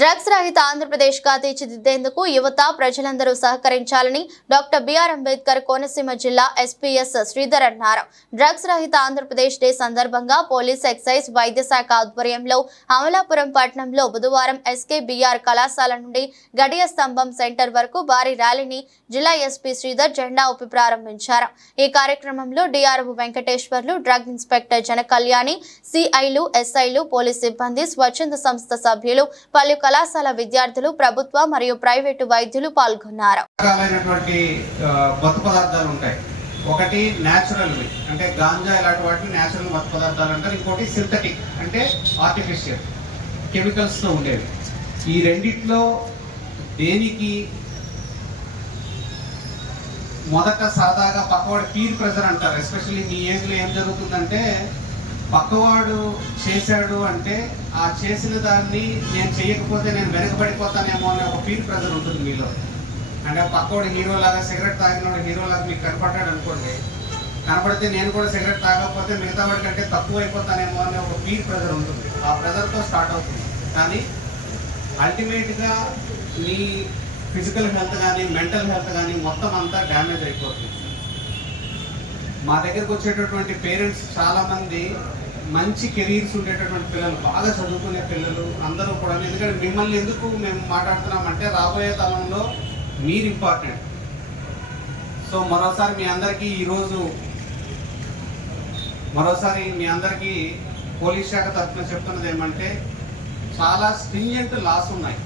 Drugs రహిత ఆంధ్రప్రదేశ్ గా తీర్చిదిద్దేందుకు యువత ప్రజలందరూ సహకరించాలని డాక్టర్ బిఆర్ అంబేద్కర్ కోనసీమ జిల్లా ఎస్పీఎస్ శ్రీధర్ అన్నారు. డ్రగ్స్ రహిత ఆంధ్రప్రదేశ్ డే సందర్భంగా పోలీస్ ఎక్సైజ్ వైద్య శాఖ ఆధ్వర్యంలో అమలాపురం పట్టణంలో బుధవారం ఎస్కే బిఆర్ కళాశాల నుండి గడియ స్తంభం సెంటర్ వరకు భారీ ర్యాలీని జిల్లా ఎస్పీ శ్రీధర్ జెండా ఊపి ప్రారంభించారు. ఈ కార్యక్రమంలో డిఆర్ఓ వెంకటేశ్వర్లు, డ్రగ్ ఇన్స్పెక్టర్ జన కళ్యాణి, సిఐలు, ఎస్ఐలు, పోలీస్ సిబ్బంది, స్వచ్ఛంద సంస్థ సభ్యులు, పలు కళాశాల విద్యార్థులు, ప్రభుత్వ మరియు ప్రైవేటు వైద్యులు పాల్గొన్నారు. ఒకటి న్యాచురల్ అంటే గాంజా ఇలాంటి వాటిని న్యాచురల్ మత్తు పదార్థాలు అంటారు. ఇంకోటి సింథటిక్ అంటే ఆర్టిఫిషియల్ కెమికల్స్ తో ఉండేవి. ఈ రెండిట్లో దేనికి మొదట సాదాగా పక్కవాడు పీర్ ప్రెజర్ అంటారు. ఎస్పెషల్లీ మీ ఏజ్ లో ఏం జరుగుతుందంటే పక్కవాడు చేశాడు అంటే ఆ చేసిన దాన్ని నేను చేయకపోతే నేను వెనకబడిపోతానేమో అనే ఒక పీర్ ప్రెజర్ ఉంటుంది మీలో. అంటే పక్కవాడు హీరోలాగా సిగరెట్ తాగినవాడు హీరోలాగా మీకు కనపడ్డాడు అనుకోండి, కనపడితే నేను కూడా సిగరెట్ తాగకపోతే మిగతా వాడి కంటే తక్కువ అయిపోతానేమో అనే ఒక పీర్ ప్రెజర్ ఉంటుంది. ఆ ప్రెజర్తో స్టార్ట్ అవుతుంది. కానీ అల్టిమేట్గా మీ ఫిజికల్ హెల్త్ కానీ మెంటల్ హెల్త్ కానీ మొత్తం అంతా డ్యామేజ్ అయిపోతుంది. మా దగ్గరకు వచ్చేటటువంటి పేరెంట్స్ చాలామంది మంచి కెరీర్స్ ఉండేటటువంటి పిల్లలు, బాగా చదువుకునే పిల్లలు అందరూ కూడా. ఎందుకంటే మిమ్మల్ని ఎందుకు మేము మాట్లాడుతున్నామంటే రాబోయే తరంలో మీరు ఇంపార్టెంట్. సో మరోసారి మీ అందరికీ పోలీస్ శాఖ తరఫున చెప్తున్నది ఏమంటే చాలా స్ట్రింజెంట్ లాస్ ఉన్నాయి.